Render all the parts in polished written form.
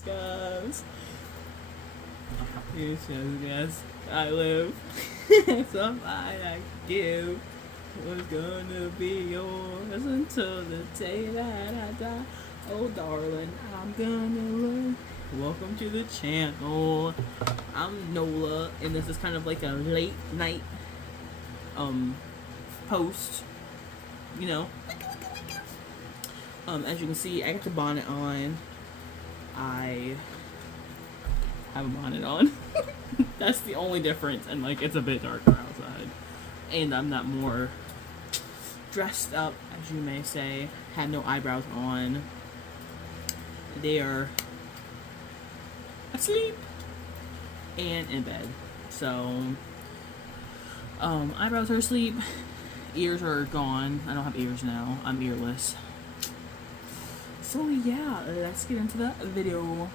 Guys. Yes, I live. Somebody I give was gonna be yours until the day that I die. Oh, darling, I'm gonna learn. Welcome to the channel. I'm Nola, and this is kind of like a late night post. You know, as you can see, I got the bonnet on. I have a bonnet on. That's the only difference, and like it's a bit darker outside, and I'm not more dressed up, as you may say. Have no eyebrows on. They are asleep and in bed. So eyebrows are asleep, ears are gone. I don't have ears now. I'm earless. So yeah, let's get into the video.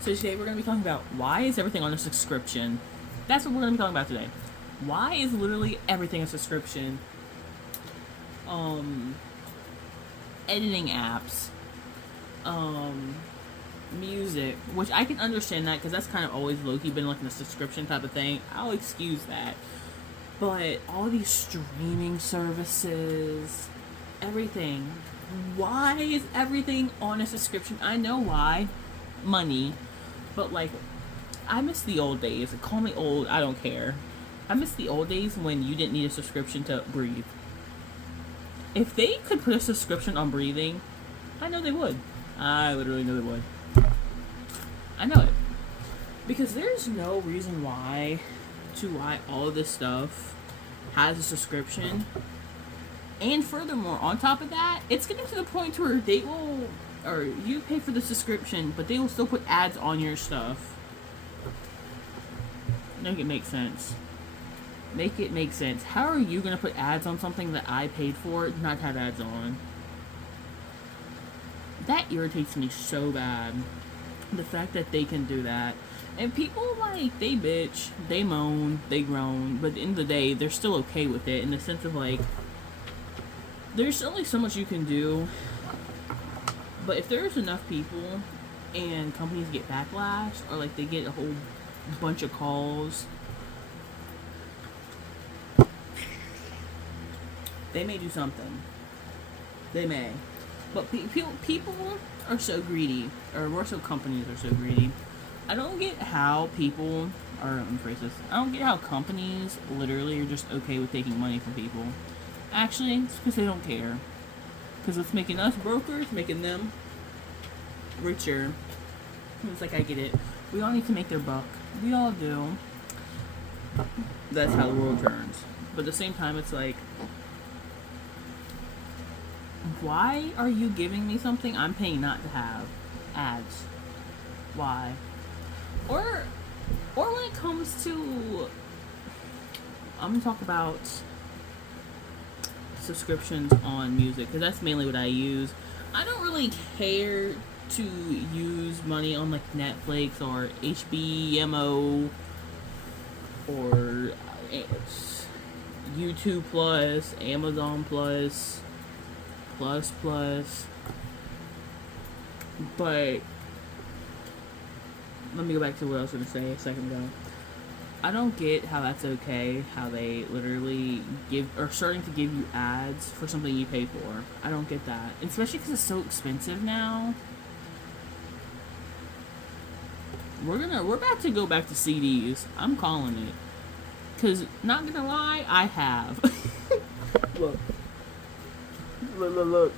So today we're going to be talking about why is everything on a subscription. That's what we're going to be talking about today. Why is literally everything a subscription? Editing apps, music, which I can understand that because that's kind of always low-key been like a subscription type of thing. I'll excuse that. But all these streaming services, everything. Why is everything on a subscription? I know why. Money. But like, I miss the old days. Call me old, I don't care. I miss the old days when you didn't need a subscription to breathe. If they could put a subscription on breathing, I know they would. I literally know they would. I know it. Because there's no reason why all of this stuff has a subscription. And furthermore, on top of that, it's getting to the point where they will, or you pay for the subscription, but they will still put ads on your stuff. Make it make sense. Make it make sense. How are you going to put ads on something that I paid for not to have ads on? That irritates me so bad. The fact that they can do that. And people, like, they bitch, they moan, they groan, but at the end of the day, they're still okay with it in the sense of, like, there's only so much you can do, but if there's enough people and companies get backlash, or like they get a whole bunch of calls, they may do something. They may. But people are so greedy, or more so companies are so greedy. I don't get how people, or let me phrase this, I don't get how companies literally are just okay with taking money from people. Actually, it's because they don't care. Because it's making us brokers, making them richer. It's like, I get it. We all need to make their buck. We all do. That's how the world turns. But at the same time, it's like, why are you giving me something I'm paying not to have? Ads. Why? Or when it comes to, I'm going to talk about subscriptions on music, because that's mainly what I use. I don't really care to use money on like Netflix or HBO or YouTube Plus, Amazon Plus, but let me go back to what I was going to say a second ago. I don't get how that's okay, how they literally are starting to give you ads for something you pay for. I don't get that. Especially because it's so expensive now. We're about to go back to CDs. I'm calling it. Because, not gonna lie, I have. Look. Look.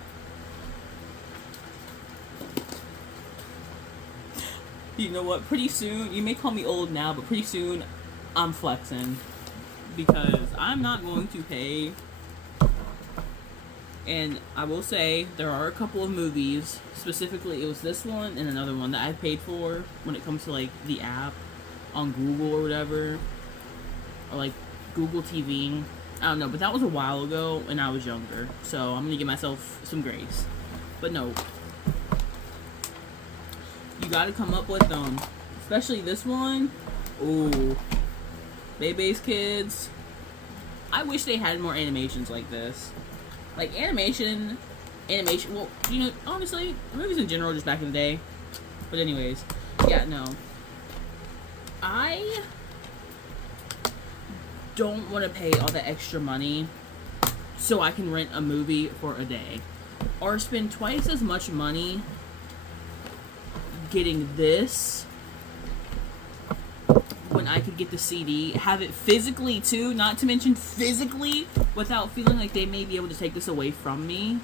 You know what? Pretty soon, you may call me old now, but pretty soon, I'm flexing, because I'm not going to pay. And I will say there are a couple of movies, specifically it was this one and another one that I paid for when it comes to like the app on Google or whatever, or like Google TV. I don't know, but that was a while ago and I was younger, so I'm gonna give myself some grace. But no, you gotta come up with them, especially this one. Ooh. Bebe's Kids. I wish they had more animations like this. Like, animation, well, you know, honestly, movies in general, just back in the day, But anyways, yeah, no. I don't want to pay all the extra money so I can rent a movie for a day. Or spend twice as much money getting this when I could get the CD, have it physically too, not to mention physically, without feeling like they may be able to take this away from me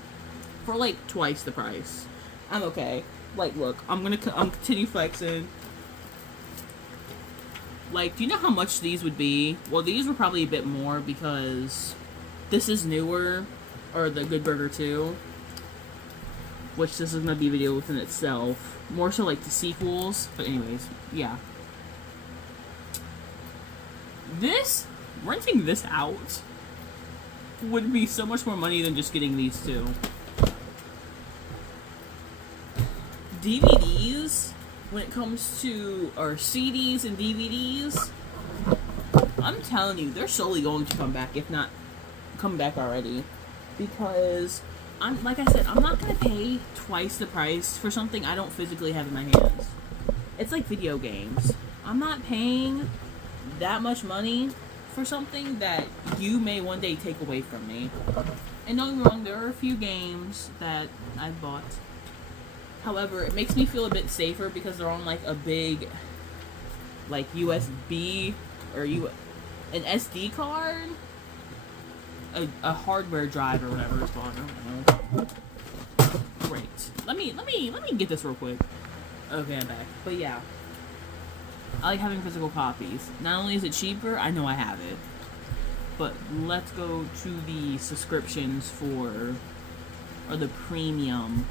for like twice the price. I'm okay. Like, look, I'm continue flexing. Like, do you know how much these would be? Well, these were probably a bit more because this is newer, or the Good Burger 2, which this is going to be a video within itself. More so like the sequels, but anyways, yeah. Renting this out would be so much more money than just getting these two. DVDs, when it comes to, or CDs and DVDs, I'm telling you, they're slowly going to come back, if not come back already. Because, like I said, I'm not going to pay twice the price for something I don't physically have in my hands. It's like video games. I'm not paying that much money for something that you may one day take away from me. And don't get me wrong, there are a few games that I've bought. However, it makes me feel a bit safer because they're on like a big, like USB or an SD card, a hardware drive or whatever it's called. I don't know. Great. Let me get this real quick. Okay, I'm back. But yeah, I like having physical copies. Not only is it cheaper, I know I have it. But let's go to the subscriptions or the premium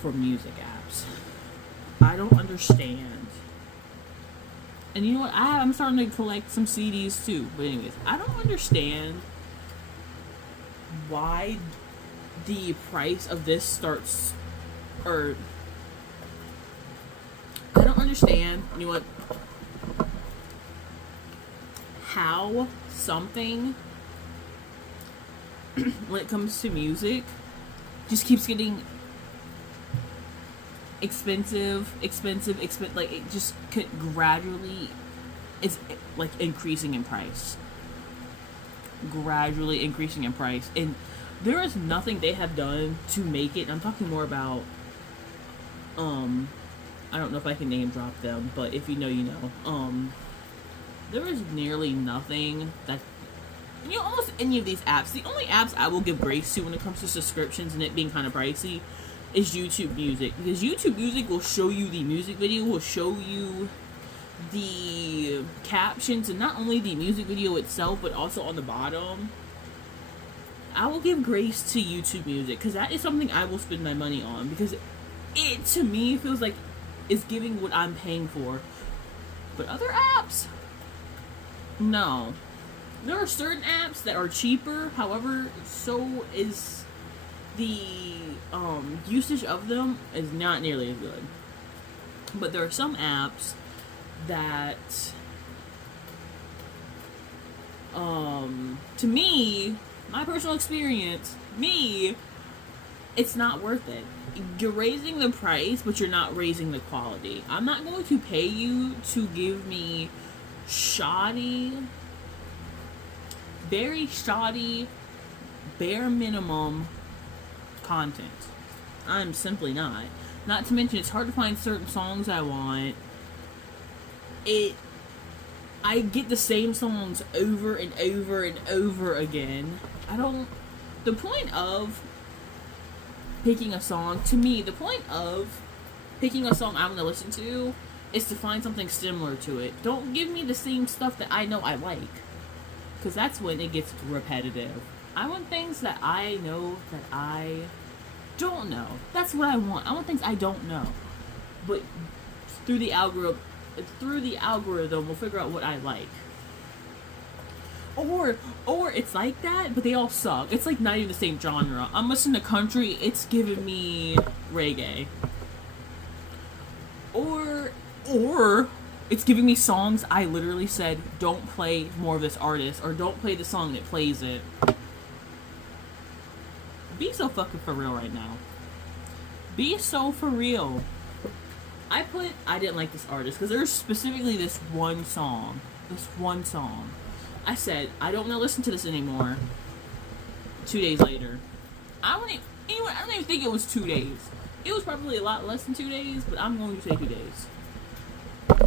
for music apps. I don't understand. And you know what? I'm starting to collect some CDs too. But anyways, I don't understand why the price of this starts, or I don't understand, you know what, how something when it comes to music just keeps getting expensive, like it just gradually is like increasing in price. Gradually increasing in price. And there is nothing they have done to make it, and I'm talking more about, I don't know if I can name drop them, but if you know, you know. There is nearly nothing that, you know, almost any of these apps, the only apps I will give grace to when it comes to subscriptions and it being kind of pricey is YouTube Music. Because YouTube Music will show you the music video, will show you the captions, and not only the music video itself, but also on the bottom. I will give grace to YouTube Music, because that is something I will spend my money on, because it, to me, feels like it's giving what I'm paying for. But other apps, no. There are certain apps that are cheaper, however, so is the usage of them is not nearly as good. But there are some apps that, to me, my personal experience, it's not worth it. You're raising the price, but you're not raising the quality. I'm not going to pay you to give me very shoddy, bare minimum content. I'm simply not. Not to mention, it's hard to find certain songs I want. I get the same songs over and over and over again. The point of picking a song, to me, the point of picking a song I'm going to listen to is to find something similar to it. Don't give me the same stuff that I know I like, because that's when it gets repetitive. I want things that I know that I don't know. That's what I want. I want things I don't know. But through the algorithm, we'll figure out what I like. Or it's like that, but they all suck. It's like not even the same genre. I'm listening to country, it's giving me reggae. Or it's giving me songs I literally said, don't play more of this artist, or don't play the song that plays it. Be so fucking for real right now. Be so for real. I didn't like this artist because there's specifically this one song. I said, I don't want to listen to this anymore. 2 days later. I don't even think it was 2 days. It was probably a lot less than 2 days, but I'm going to say 2 days.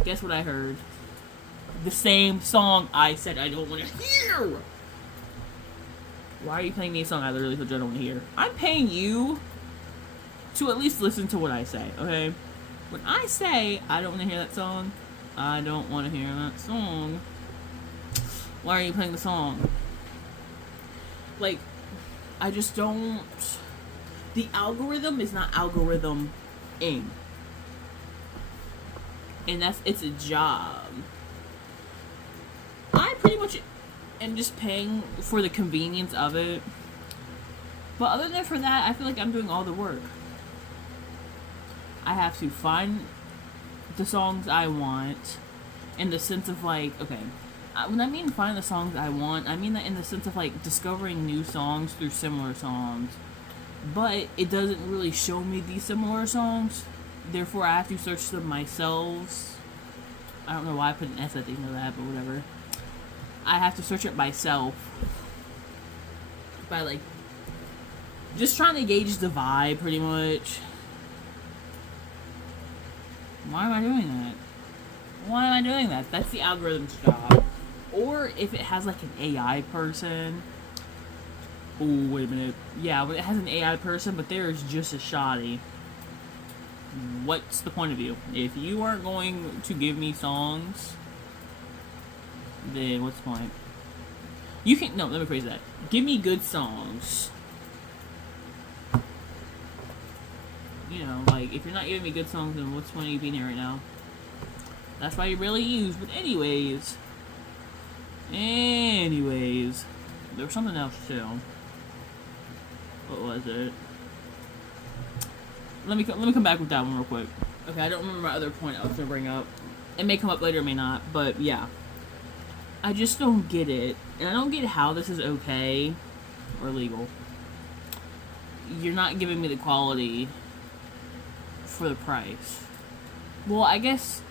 Guess what I heard? The same song I said I don't want to hear! Why are you playing me a song I literally told you I don't want to hear? I'm paying you to at least listen to what I say, okay? When I say I don't want to hear that song, I don't want to hear that song. Why are you playing the song? Like, I just don't... The algorithm is not algorithm-ing. And it's a job. I pretty much am just paying for the convenience of it. But other than for that, I feel like I'm doing all the work. I have to find the songs I want in the sense of like, okay, when I mean find the songs I want, I mean that in the sense of like discovering new songs through similar songs. But it doesn't really show me these similar songs. Therefore, I have to search them myself. I don't know why I put an S at the end of that, but whatever. I have to search it myself. By like, just trying to gauge the vibe, pretty much. Why am I doing that? Why am I doing that? That's the algorithm's job. Or if it has like an AI person. Oh, wait a minute. Yeah, but it has an AI person, but they're just as shoddy. What's the point of you? If you aren't going to give me songs, then what's the point? You can... No, let me phrase that. Give me good songs. You know, like, if you're not giving me good songs, then what's the point of you being here right now? That's why you really use. But anyways. There was something else, too. What was it? Let me come back with that one real quick. Okay, I don't remember my other point I was going to bring up. It may come up later, it may not. But, yeah. I just don't get it. And I don't get how this is okay or legal. You're not giving me the quality for the price. Well, I guess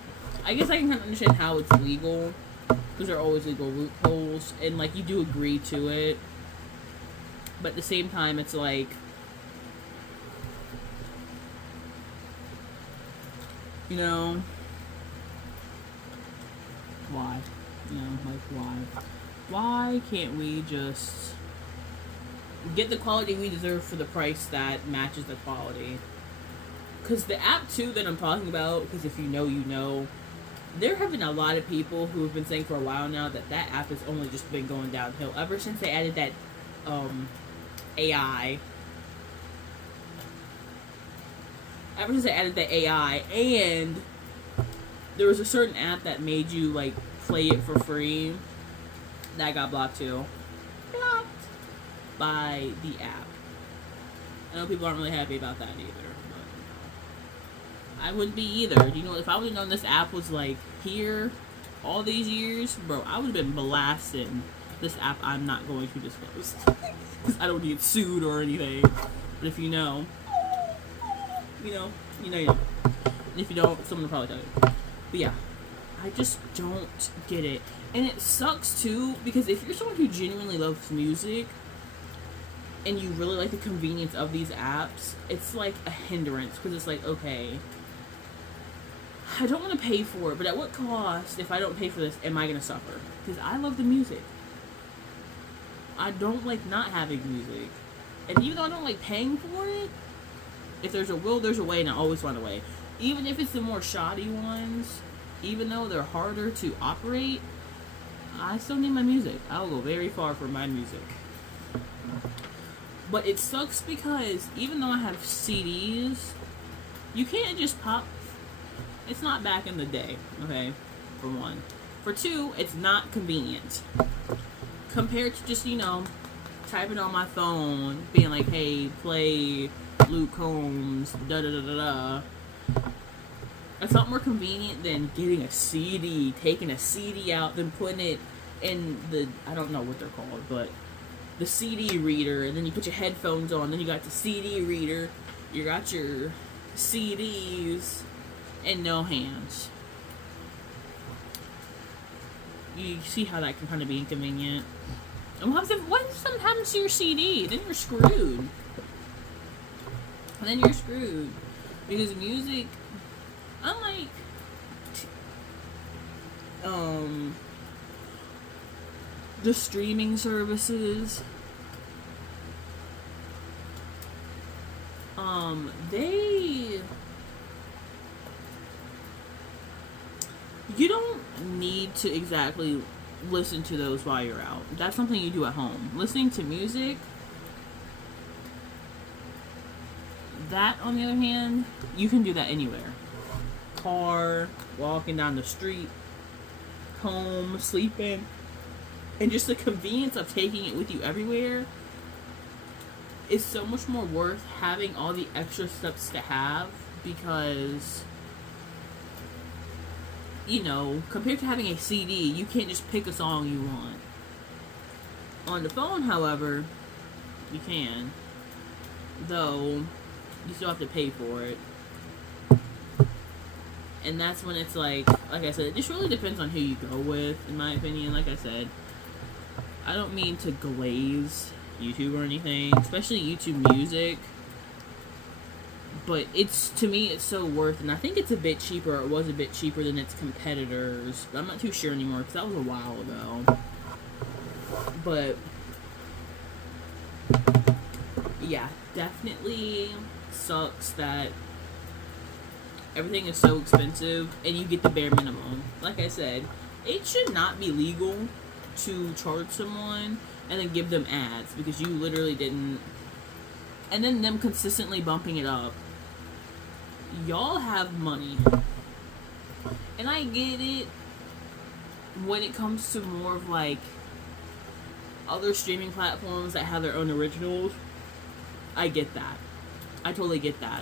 I can kind of understand how it's legal. Because there are always legal loopholes. And, like, you do agree to it. But at the same time, it's like... You know... Why? You know, like, why? Why can't we just get the quality we deserve for the price that matches the quality? Because the app, too, that I'm talking about, because if you know, you know, there have been a lot of people who have been saying for a while now that that app has only just been going downhill. Ever since they added that, AI. Ever since they added the AI, and there was a certain app that made you, like, play it for free. That got blocked, too. Blocked by the app. I know people aren't really happy about that either. I wouldn't be either. You know, if I would have known this app was, like, here all these years, bro, I would have been blasting this app I'm not going to disclose. Because I don't get sued or anything. But if you know, you know. And if you don't, someone will probably tell you. But yeah, I just don't get it. And it sucks, too, because if you're someone who genuinely loves music, and you really like the convenience of these apps, it's like a hindrance. Because it's like, okay, I don't want to pay for it, but at what cost, if I don't pay for this, am I going to suffer? Because I love the music. I don't like not having music. And even though I don't like paying for it, if there's a will, there's a way, and I always find a way. Even if it's the more shoddy ones, even though they're harder to operate, I still need my music. I'll go very far for my music. But it sucks because even though I have CDs, you can't just pop. It's not back in the day, okay, for one. For two, it's not convenient. Compared to just, you know, typing on my phone, being like, hey, play Luke Combs, da-da-da-da-da. It's not more convenient than getting a CD, taking a CD out, then putting it in the, I don't know what they're called, but the CD reader, and then you put your headphones on, then you got the CD reader, you got your CDs, and no hands. You see how that can kind of be inconvenient. And what if something happens to your CD? Then you're screwed. Because music, unlike the streaming services, you don't need to exactly listen to those while you're out. That's something you do at home. Listening to music, that on the other hand, you can do that anywhere. Car, walking down the street, home, sleeping, and just the convenience of taking it with you everywhere is so much more worth having all the extra steps to have, because, you know, compared to having a CD, you can't just pick a song you want. On the phone, however, you can, though you still have to pay for it. And that's when it's like I said, it just really depends on who you go with, in my opinion. Like I said, I don't mean to glaze YouTube or anything, especially YouTube Music, but to me it's so worth, and I think it's a bit cheaper, or it was a bit cheaper than its competitors, but I'm not too sure anymore because that was a while ago. But yeah, definitely sucks that everything is so expensive and you get the bare minimum. Like I said, it should not be legal to charge someone and then give them ads because you literally didn't, and then them consistently bumping it up. Y'all have money, and I get it when it comes to more of like other streaming platforms that have their own originals. I get that. I totally get that,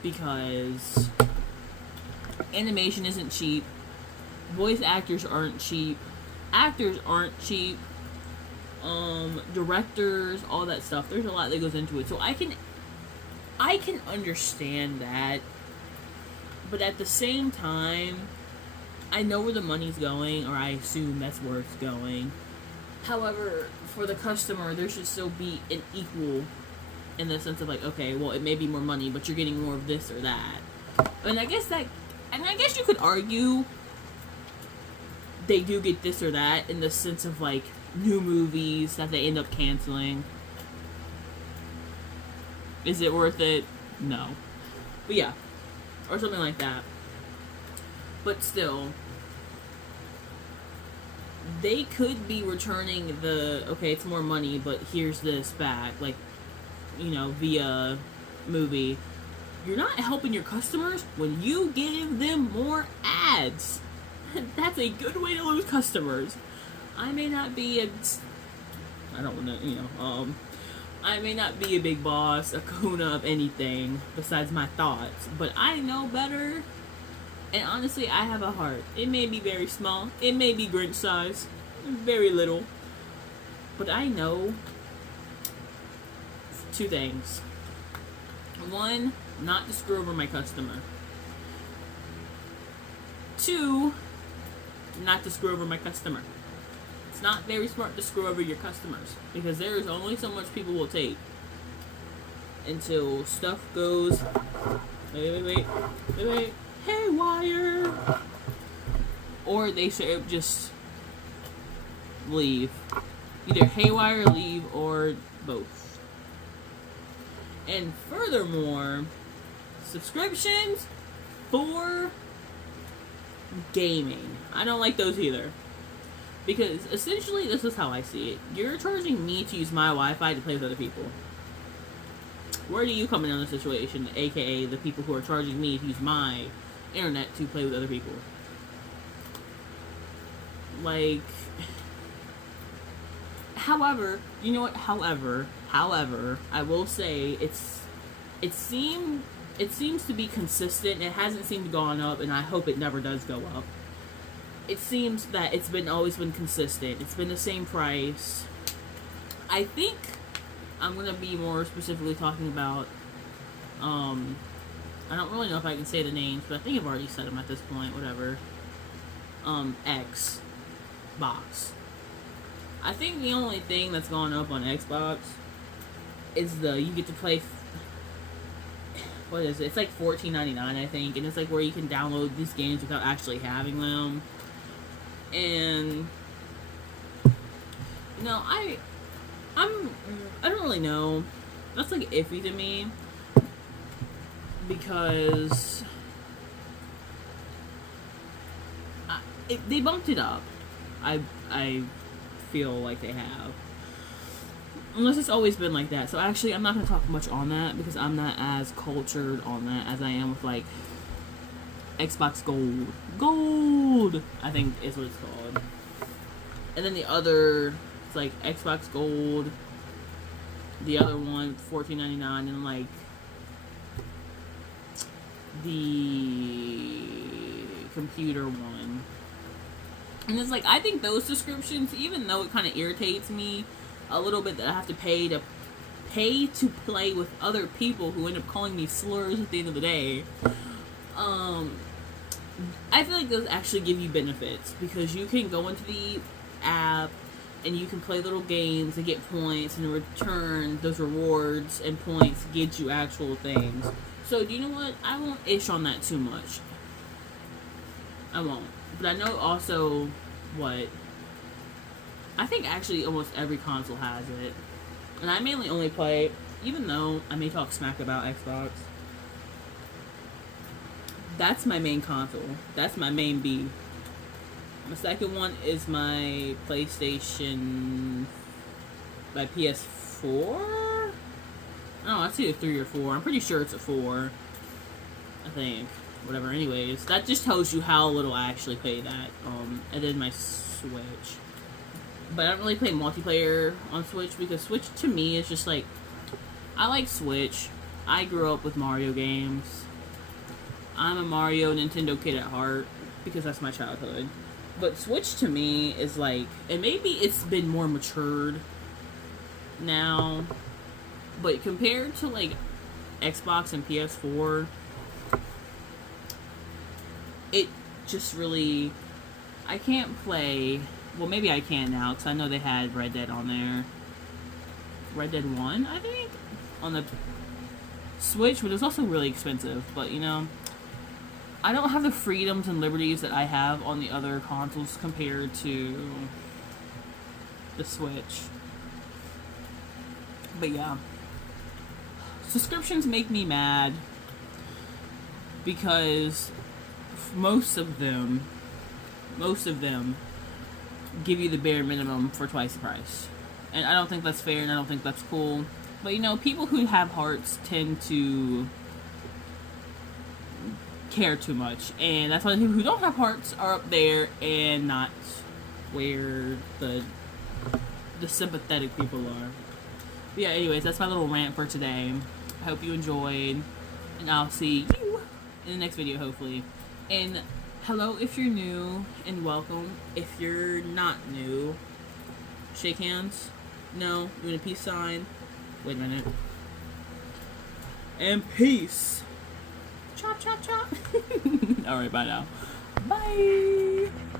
because animation isn't cheap, voice actors aren't cheap, actors aren't cheap, directors, all that stuff. There's a lot that goes into it. So I can understand that, but at the same time, I know where the money's going, or I assume that's where it's going. However, for the customer, there should still be an equal, in the sense of like, okay, well, it may be more money, but you're getting more of this or that. And I guess you could argue they do get this or that, in the sense of like new movies that they end up canceling. Is it worth it? No. But yeah, or something like that. But still, they could be returning okay, it's more money, but here's this back, like, you know, via movie. You're not helping your customers when you give them more ads. That's a good way to lose customers. I may not be I may not be a big boss, a kahuna of anything besides my thoughts, but I know better. And honestly, I have a heart. It may be very small. It may be Grinch size. Very little. But I know two things. One, not to screw over my customer. Two, not to screw over my customer. It's not very smart to screw over your customers, because there is only so much people will take until stuff goes wait, haywire, or they straight up just leave. Either haywire, leave, or both. And furthermore, subscriptions for gaming, I don't like those either. Because essentially, this is how I see it. You're charging me to use my Wi-Fi to play with other people. Where do you come in on the situation, aka the people who are charging me to use my internet to play with other people? Like, however, you know what? However, I will say it seems to be consistent. It hasn't seemed to go up, and I hope it never does go up. It seems that it's always been consistent. It's been the same price. I think I'm gonna be more specifically talking about I don't really know if I can say the names, but I think I've already said them at this point. Whatever. Xbox. I think the only thing that's gone up on Xbox is you get to play. What is it? It's like $14.99, I think, and it's like where you can download these games without actually having them. And I don't really know. That's like iffy to me because they bumped it up. I feel like they have. Unless it's always been like that. So actually, I'm not going to talk much on that because I'm not as cultured on that as I am with like Xbox Gold. Gold, I think is what it's called. And then the other, it's like Xbox Gold. The other one, $14.99, and like the computer one. And it's like, I think those subscriptions, even though it kind of irritates me a little bit that I have to pay to play with other people who end up calling me slurs at the end of the day, I feel like those actually give you benefits because you can go into the app and you can play little games and get points, and in return, those rewards and points get you actual things. So, do you know what? I won't ish on that too much. I won't. But I know also what... I think actually almost every console has it. And I mainly only play, even though I may talk smack about Xbox, that's my main console. That's my main B. My second one is my PlayStation, my PS4? Oh, I'd say a 3 or 4. I'm pretty sure it's a 4. I think. Whatever, anyways. That just tells you how little I actually play that. And then my Switch. But I don't really play multiplayer on Switch because Switch to me is just like, I like Switch. I grew up with Mario games. I'm a Mario Nintendo kid at heart because that's my childhood. But Switch to me is like, and maybe it's been more matured now, but compared to like Xbox and PS4, it just really, I can't play, well maybe I can now because I know they had Red Dead on there. Red Dead 1, I think, on the Switch, but it's also really expensive, but you know, I don't have the freedoms and liberties that I have on the other consoles compared to the Switch. But yeah. Subscriptions make me mad because most of them give you the bare minimum for twice the price. And I don't think that's fair and I don't think that's cool. But you know, people who have hearts tend to care too much, and that's why the people who don't have hearts are up there and not where the sympathetic people are. But yeah, anyways, that's my little rant for today. I hope you enjoyed, and I'll see you in the next video, hopefully. And hello if you're new, and welcome if you're not new. Shake hands. No, doing a peace sign. Wait a minute. And peace. Chop, chop, chop. Alright, bye now. Bye.